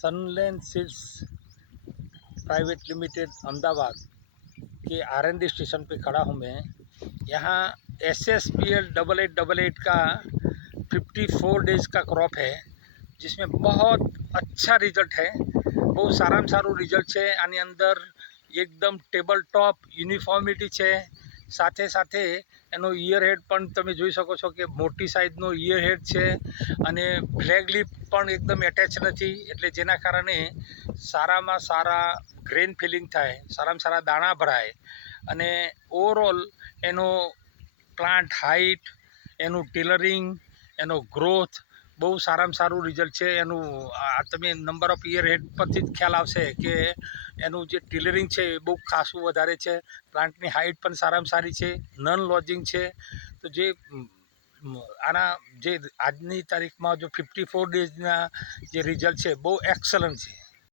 सनलैंड seeds private limited Ahmedabad के R&D station पे खड़ा हूँ मैं। यहाँ SSPL 8888 का 54 डेज का क्रॉप है, जिसमें बहुत अच्छा रिजल्ट है। बहुत सारू रिजल्ट है आनी अंदर एकदम टेबल टॉप यूनिफॉर्मिटी है। साथे साथे एनो ईयर हेड पण तमे जोई शको छो कि मोटी साइजनो ईयर हेड है अने फ्लेग लीफ पण एकदम एटेच नथी, एटले जेना कारणे सारामां सारा ग्रेन फिलिंग थाय, सारामां सारा दाणा भराय अने ओवरऑल एनो प्लांट हाइट, एनु टेलरिंग, एनो ग्रोथ बहु सारामां सारू रिजल्ट है। एनु तमे नंबर ऑफ ईयर हेड परथी ज ख्याल आवशे कि एनु जे टेलरिंग है बहु खासुं वधारे है। प्लांटनी हाइट पण सारामां सारी है, नन लॉजिंग है। तो जे आना जे आजनी तारीख में जो 54 डेजना जे रिजल्ट है बहु एक्सलન્ટ है।